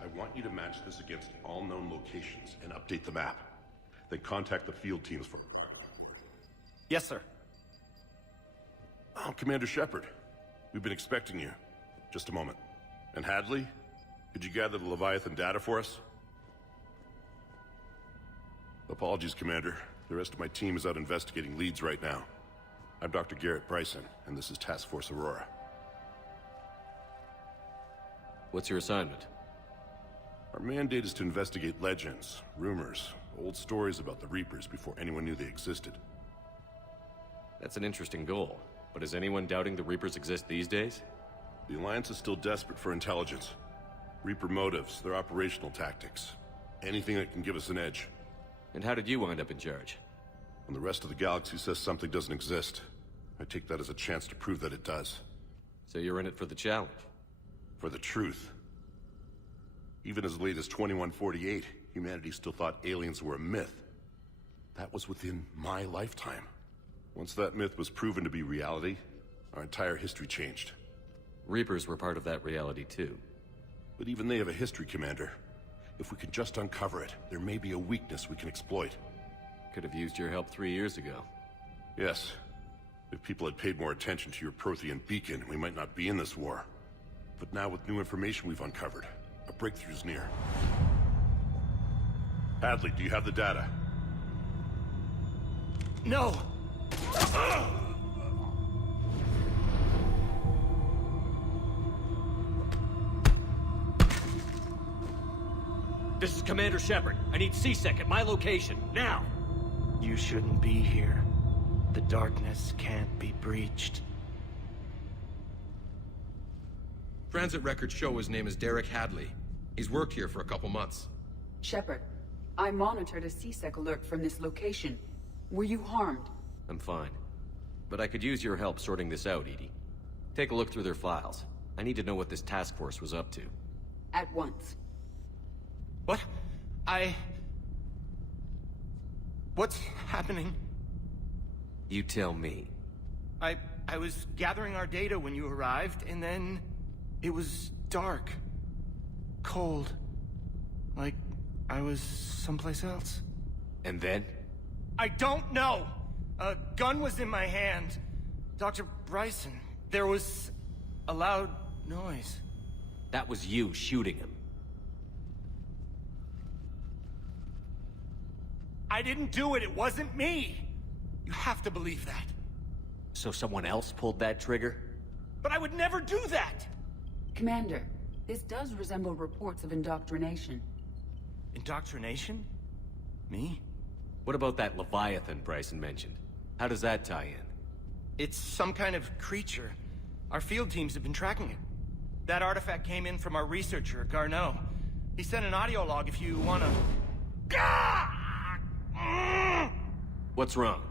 I want you to match this against all known locations and update the map. Then contact the field teams for a progress report. Yes, sir. Oh, Commander Shepard. We've been expecting you. Just a moment. And Hadley? Could you gather the Leviathan data for us? Apologies, Commander. The rest of my team is out investigating leads right now. I'm Dr. Garrett Bryson, and this is Task Force Aurora. What's your assignment? Our mandate is to investigate legends, rumors, old stories about the Reapers before anyone knew they existed. That's an interesting goal, but is anyone doubting the Reapers exist these days? The Alliance is still desperate for intelligence. Reaper motives, their operational tactics. Anything that can give us an edge. And how did you wind up in charge? When the rest of the galaxy says something doesn't exist, I take that as a chance to prove that it does. So you're in it for the challenge? For the truth. Even as late as 2148, humanity still thought aliens were a myth. That was within my lifetime. Once that myth was proven to be reality, our entire history changed. Reapers were part of that reality too. But even they have a history, Commander. If we can just uncover it, there may be a weakness we can exploit. Could have used your help 3 years ago. Yes. If people had paid more attention to your Prothean beacon, we might not be in this war. But now with new information we've uncovered, a breakthrough's near. Hadley, do you have the data? No! This is Commander Shepard. I need C-Sec at my location, now! You shouldn't be here. The darkness can't be breached. Transit records show his name is Derek Hadley. He's worked here for a couple months. Shepard, I monitored a C-Sec alert from this location. Were you harmed? I'm fine. But I could use your help sorting this out, EDI. Take a look through their files. I need to know what this task force was up to. At once. What? What's happening? You tell me. I was gathering our data when you arrived, and then... it was dark. Cold. Like I was someplace else. And then? I don't know! A gun was in my hand. Dr. Bryson, there was a loud noise. That was you shooting him. I didn't do it, it wasn't me! You have to believe that. So someone else pulled that trigger? But I would never do that! Commander, this does resemble reports of indoctrination. Indoctrination? Me? What about that Leviathan Bryson mentioned? How does that tie in? It's some kind of creature. Our field teams have been tracking it. That artifact came in from our researcher, Garneau. He sent an audio log if you wanna... What's wrong?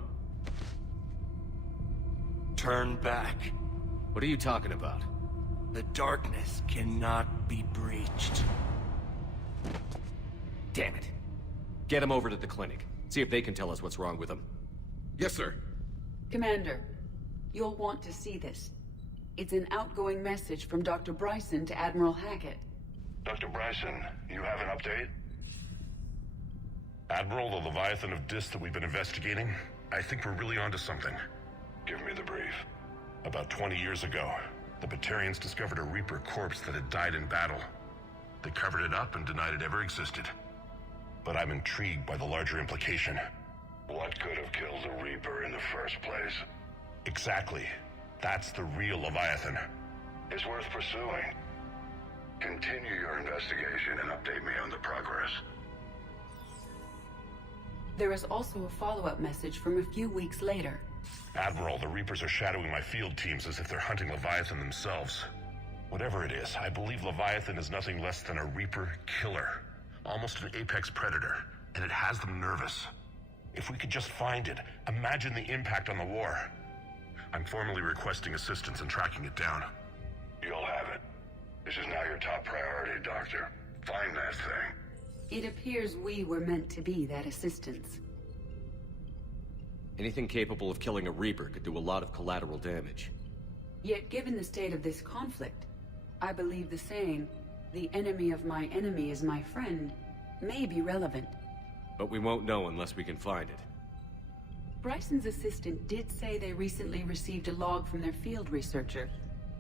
Turn back. What are you talking about? The darkness cannot be breached. Damn it. Get him over to the clinic. See if they can tell us what's wrong with him. Yes, sir. Commander, you'll want to see this. It's an outgoing message from Dr. Bryson to Admiral Hackett. Dr. Bryson, you have an update? Admiral, the Leviathan of Dis that we've been investigating, I think we're really onto something. Give me the brief. About 20 years ago, the Batarians discovered a Reaper corpse that had died in battle. They covered it up and denied it ever existed. But I'm intrigued by the larger implication. What could have killed a Reaper in the first place? Exactly. That's the real Leviathan. It's worth pursuing. Continue your investigation and update me on the progress. There is also a follow-up message from a few weeks later. Admiral, the Reapers are shadowing my field teams as if they're hunting Leviathan themselves. Whatever it is, I believe Leviathan is nothing less than a Reaper killer. Almost an apex predator, and it has them nervous. If we could just find it, imagine the impact on the war. I'm formally requesting assistance in tracking it down. You'll have it. This is now your top priority, Doctor. Find that thing. It appears we were meant to be that assistance. Anything capable of killing a Reaper could do a lot of collateral damage. Yet given the state of this conflict, I believe the saying, "The enemy of my enemy is my friend," may be relevant. But we won't know unless we can find it. Bryson's assistant did say they recently received a log from their field researcher.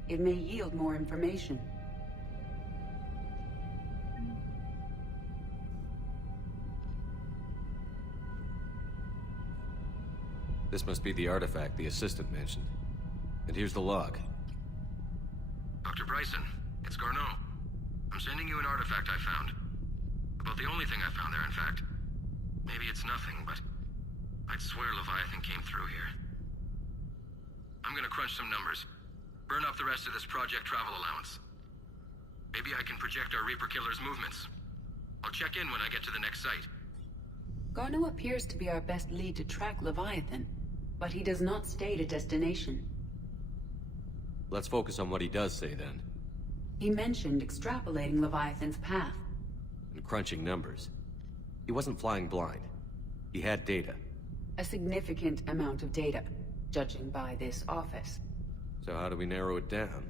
It may yield more information. This must be the artifact the assistant mentioned. And here's the log. Dr. Bryson, it's Garneau. I'm sending you an artifact I found. About the only thing I found there, in fact. Maybe it's nothing, but I'd swear Leviathan came through here. I'm gonna crunch some numbers. Burn up the rest of this Project Travel allowance. Maybe I can project our Reaper Killer's movements. I'll check in when I get to the next site. Garneau appears to be our best lead to track Leviathan, but he does not state a destination. Let's focus on what he does say then. He mentioned extrapolating Leviathan's path. And crunching numbers. He wasn't flying blind. He had data. A significant amount of data, judging by this office. So how do we narrow it down?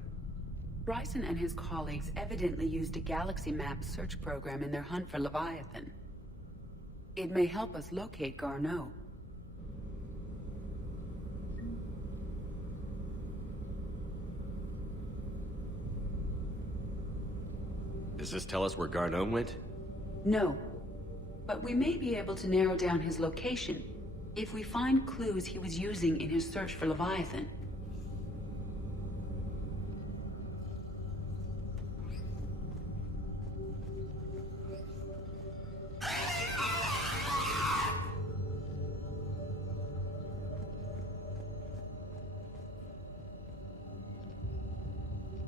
Bryson and his colleagues evidently used a galaxy map search program in their hunt for Leviathan. It may help us locate Garneau. Does this tell us where Garneau went? No. But we may be able to narrow down his location if we find clues he was using in his search for Leviathan.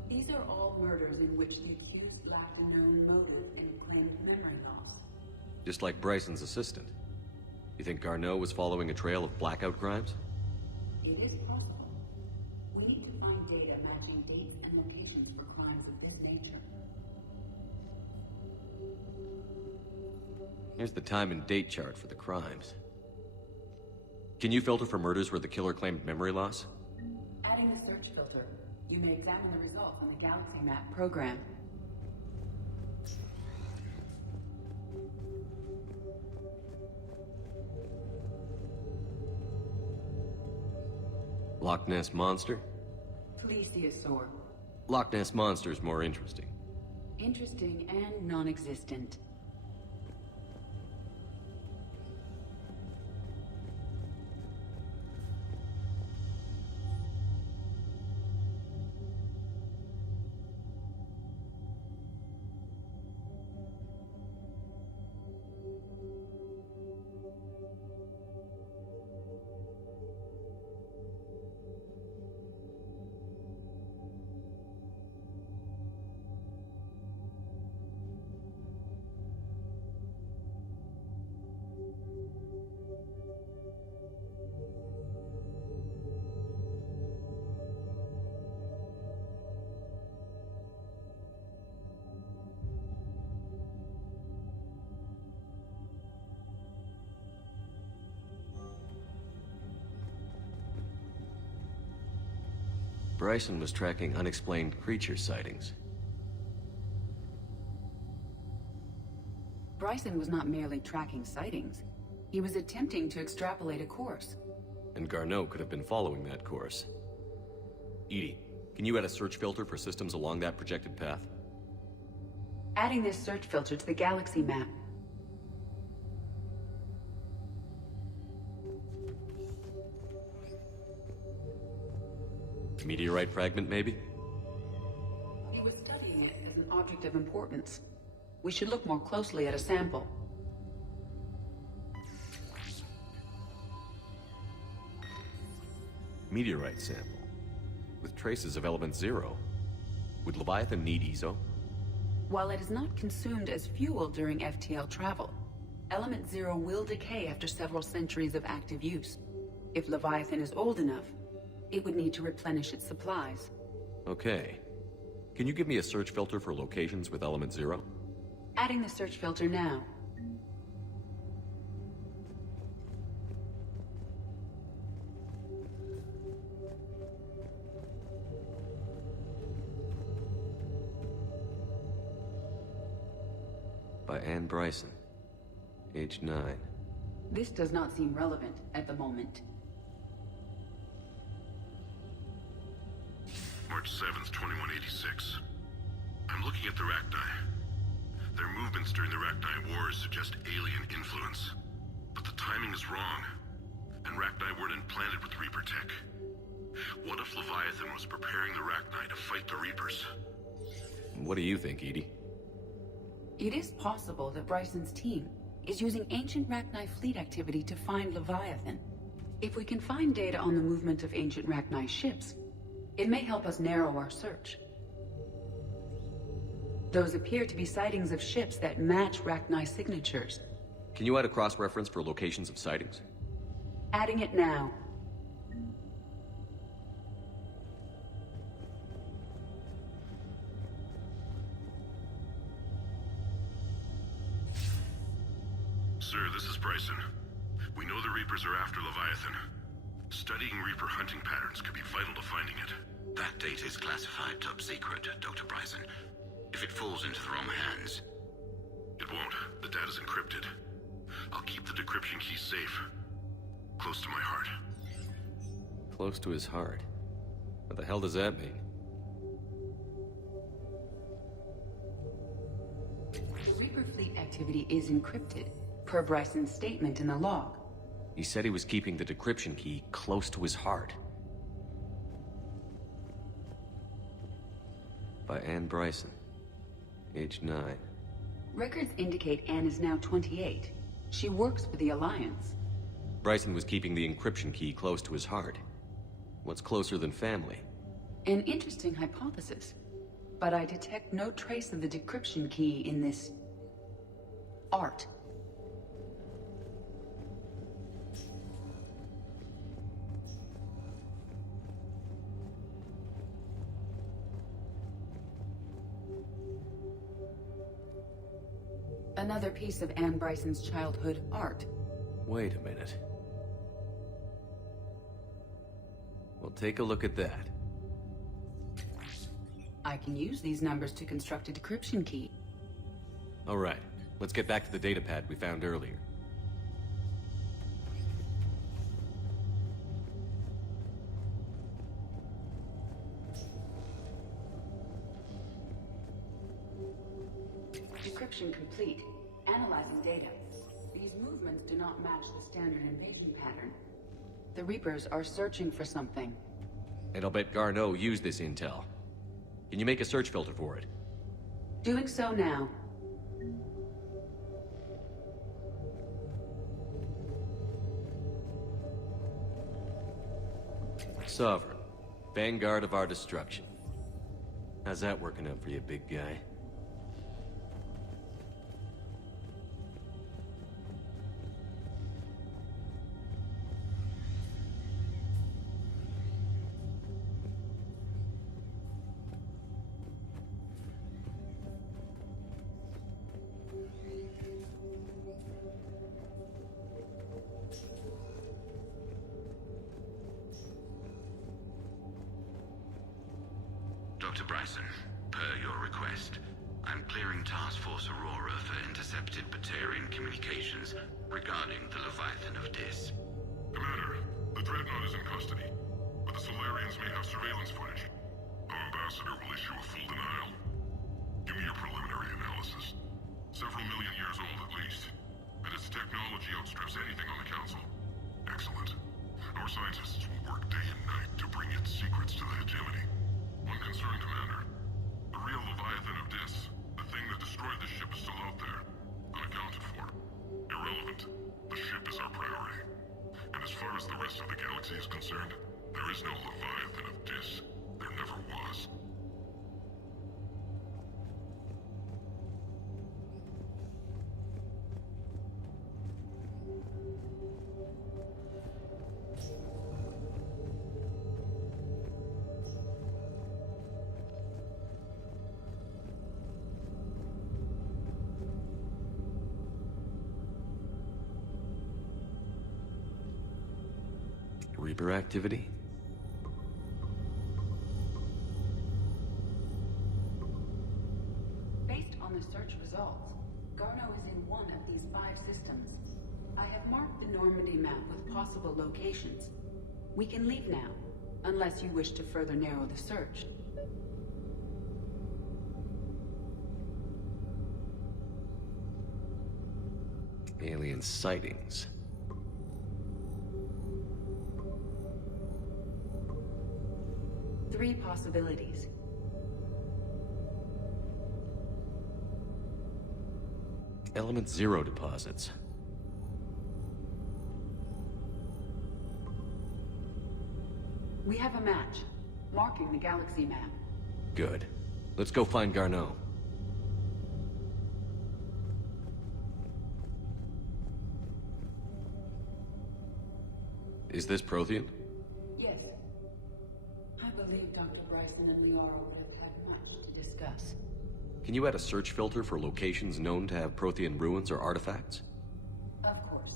These are all murders in which the accused lacked a known motive and claimed memory loss. Just like Bryson's assistant. You think Garneau was following a trail of blackout crimes? It is possible. We need to find data matching dates and locations for crimes of this nature. Here's the time and date chart for the crimes. Can you filter for murders where the killer claimed memory loss? Adding the search filter, you may examine the results on the Galaxy Map program. Loch Ness Monster? Plesiosaur. Loch Ness Monster is more interesting. Interesting and non-existent. Bryson was tracking unexplained creature sightings. Bryson was not merely tracking sightings. He was attempting to extrapolate a course. And Garneau could have been following that course. EDI, can you add a search filter for systems along that projected path? Adding this search filter to the Galaxy Map. Meteorite fragment, maybe? He was studying it as an object of importance. We should look more closely at a sample. Meteorite sample. With traces of element zero. Would Leviathan need ESO? While it is not consumed as fuel during FTL travel, element zero will decay after several centuries of active use. If Leviathan is old enough, it would need to replenish its supplies. Okay. Can you give me a search filter for locations with element zero? Adding the search filter now. By Anne Bryson. Age 9. This does not seem relevant at the moment. March 7th, 2186. I'm looking at the Rachni. Their movements during the Rachni Wars suggest alien influence. But the timing is wrong. And Rachni weren't implanted with Reaper tech. What if Leviathan was preparing the Rachni to fight the Reapers? What do you think, EDI? It is possible that Bryson's team is using ancient Rachni fleet activity to find Leviathan. If we can find data on the movement of ancient Rachni ships, it may help us narrow our search. Those appear to be sightings of ships that match Rachni signatures. Can you add a cross-reference for locations of sightings? Adding it now. Sir, this is Bryson. We know the Reapers are after Leviathan. Studying Reaper hunting patterns could be vital to finding it. That data is classified top secret, Dr. Bryson. If it falls into the wrong hands... It won't. The data's encrypted. I'll keep the decryption key safe. Close to my heart. Close to his heart. What the hell does that mean? Reaper fleet activity is encrypted, per Bryson's statement in the log. He said he was keeping the decryption key close to his heart. By Anne Bryson. Age 9. Records indicate Anne is now 28. She works for the Alliance. Bryson was keeping the encryption key close to his heart. What's closer than family? An interesting hypothesis. But I detect no trace of the decryption key in this... art. Another piece of Anne Bryson's childhood art. Wait a minute. Well, take a look at that. I can use these numbers to construct a decryption key. All right, let's get back to the datapad we found earlier. Decryption complete. Analyzing data. These movements do not match the standard invasion pattern. The Reapers are searching for something. And I'll bet Garneau used this intel. Can you make a search filter for it? Doing so now. Sovereign. Vanguard of our destruction. How's that working out for you, big guy? Dr. Bryson, per your request, I'm clearing Task Force Aurora for intercepted Batarian communications regarding the Leviathan of Dis. Commander, the Dreadnought is in custody, but the Solarians may have surveillance footage. Our ambassador will issue a full denial. Give me your preliminary analysis. Several million years old at least, and its technology outstrips anything on the Council. Excellent. Our scientists will work day and night to bring its secrets to the hegemony. One concern, Commander. The real The ship is our priority. And as far as the rest of the galaxy is concerned, there is no Leviathan of Dis. There never was. Reaper activity? Based on the search results, Garneau is in one of these 5 systems. I have marked the Normandy map with possible locations. We can leave now, unless you wish to further narrow the search. Alien sightings. Three possibilities. Element Zero deposits. We have a match, marking the galaxy map. Good. Let's go find Garneau. Is this Prothean? Yes. I believe Dr. Bryson and Liara would have had much to discuss. Can you add a search filter for locations known to have Prothean ruins or artifacts? Of course.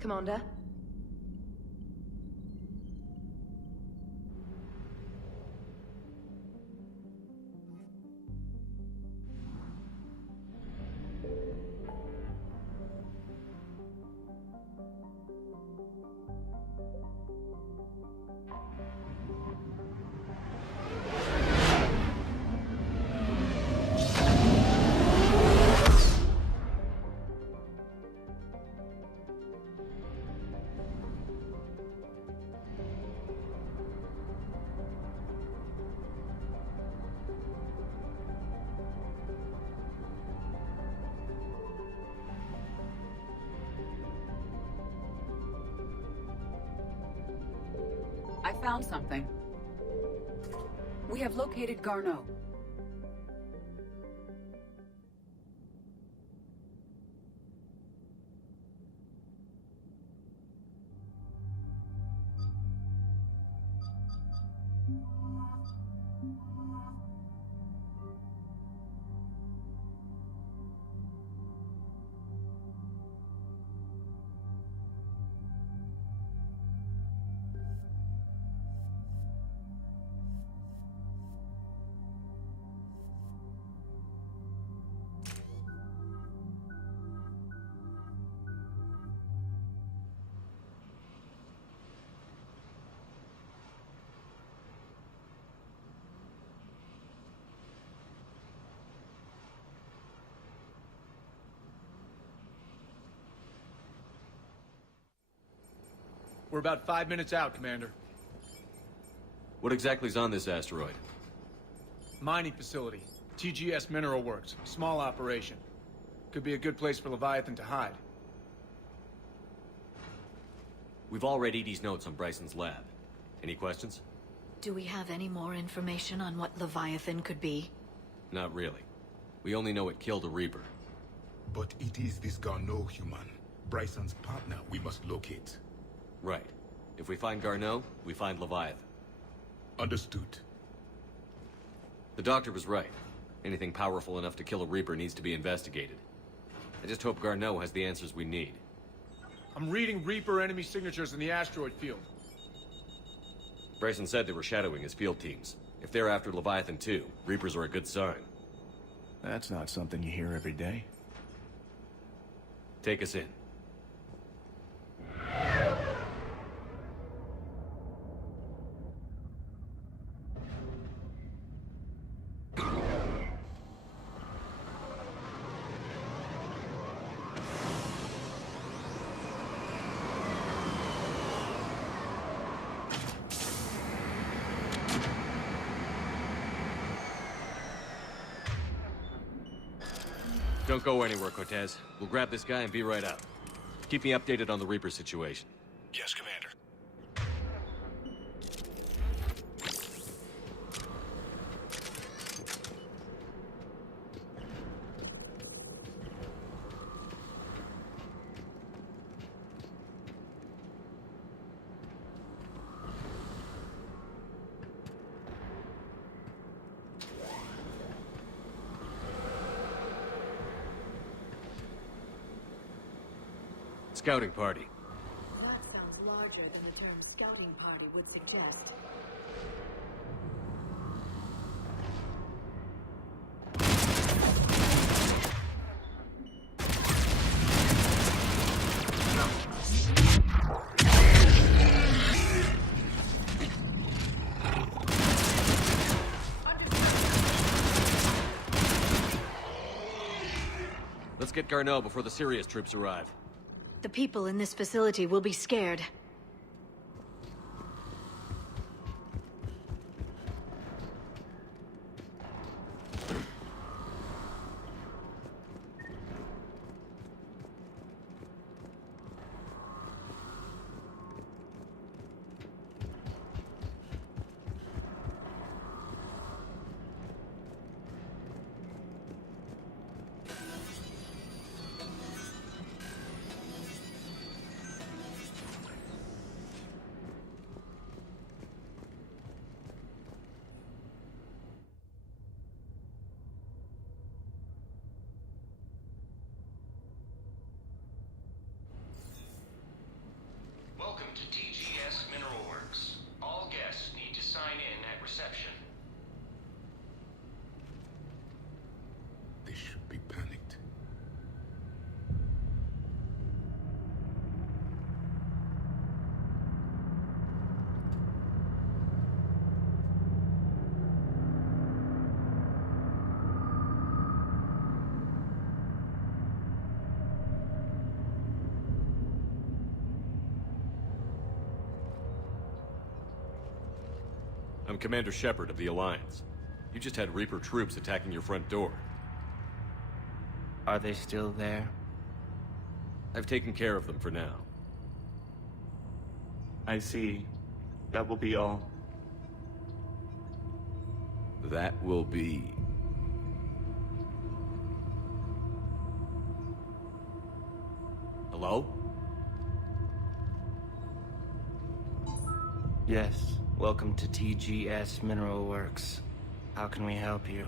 Commander? I found something. We have located Garneau. We're about 5 minutes out, Commander. What exactly is on this asteroid? Mining facility. TGS Mineral Works. Small operation. Could be a good place for Leviathan to hide. We've all read Edie's notes on Bryson's lab. Any questions? Do we have any more information on what Leviathan could be? Not really. We only know it killed a Reaper. But it is this Garneau human, Bryson's partner, we must locate. Right. If we find Garneau, we find Leviathan. Understood. The doctor was right. Anything powerful enough to kill a Reaper needs to be investigated. I just hope Garneau has the answers we need. I'm reading Reaper enemy signatures in the asteroid field. Bryson said they were shadowing his field teams. If they're after Leviathan too, Reapers are a good sign. That's not something you hear every day. Take us in. Don't go anywhere, Cortez. We'll grab this guy and be right out. Keep me updated on the Reaper situation. Yes, Commander. Scouting party. That sounds larger than the term scouting party would suggest. Let's get Garneau before the Sirius troops arrive. The people in this facility will be scared. Welcome to TGS Mineral Works. All guests need to sign in at reception. They should be panicked. I'm Commander Shepard of the Alliance. You just had Reaper troops attacking your front door. Are they still there? I've taken care of them for now. I see. That will be all. That will be... Hello? Yes. Welcome to TGS Mineral Works. How can we help you?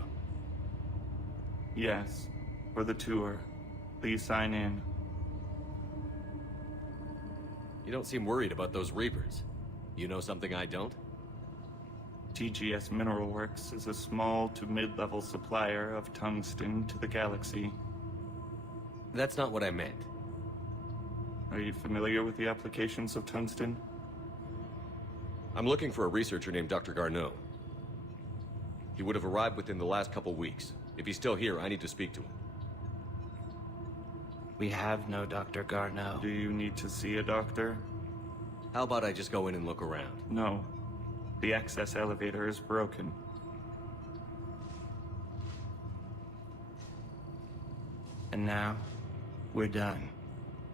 Yes. For the tour. Please sign in. You don't seem worried about those Reapers. You know something I don't? TGS Mineral Works is a small to mid-level supplier of tungsten to the galaxy. That's not what I meant. Are you familiar with the applications of tungsten? I'm looking for a researcher named Dr. Garneau. He would have arrived within the last couple weeks. If he's still here, I need to speak to him. We have no Dr. Garneau. Do you need to see a doctor? How about I just go in and look around? No. The access elevator is broken. And now, we're done.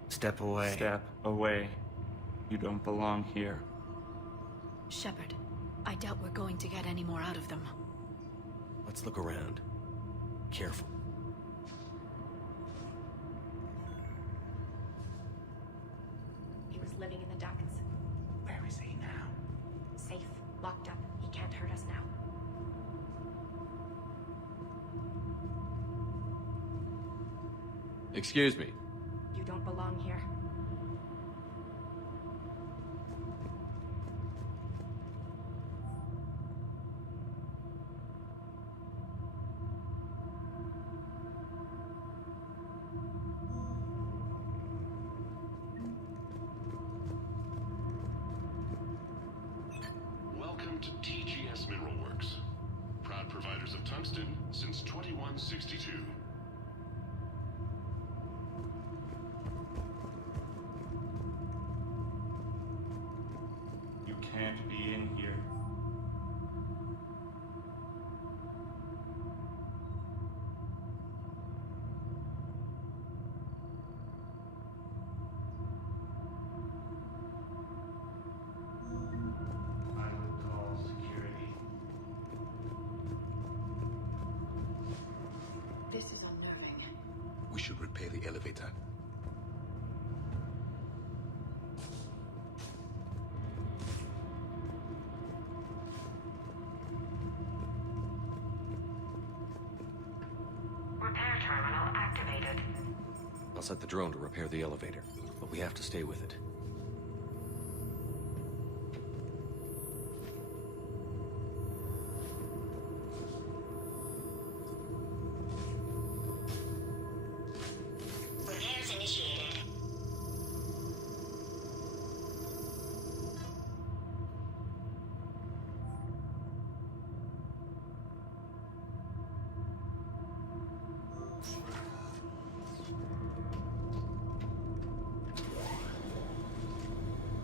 Step away. Step away. You don't belong here. Shepard, I doubt we're going to get any more out of them. Let's look around. Careful. He was living in the docks. Where is he now? Safe, locked up. He can't hurt us now. Excuse me. You don't belong here. Welcome to TGS Mineral Works. Proud providers of tungsten since 2162. You can't be in here. I will call security. This is unnerving. We should repair the elevator. Repair terminal activated. I'll set the drone to repair the elevator, but we have to stay with it. Repairs initiated.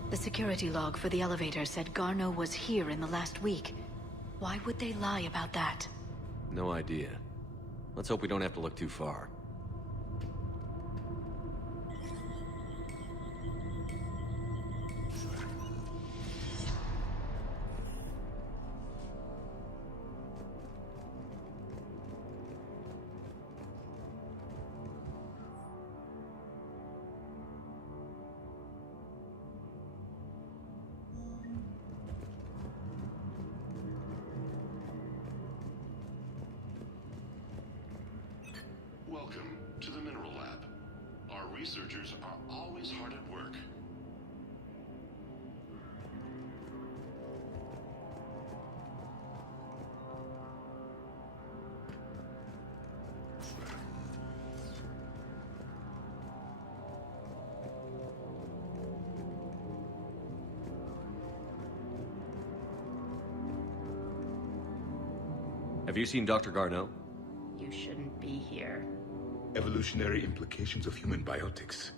The security log for the elevator said Garneau was here in the last week. Why would they lie about that? No idea. Let's hope we don't have to look too far. Welcome to the Mineral Lab. Our researchers are always hard at work. Have you seen Dr. Garneau? You shouldn't be here. Evolutionary implications of human biotics.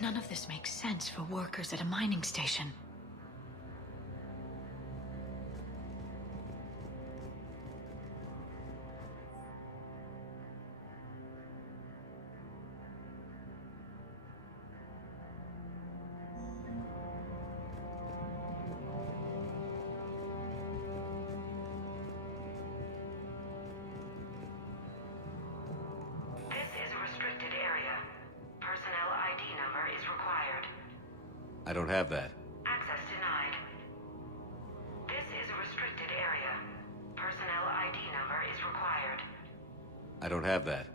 None of this makes sense for workers at a mining station. This is a restricted area. Personnel ID number is required. I don't have that. Access denied. This is a restricted area. Personnel ID number is required. I don't have that.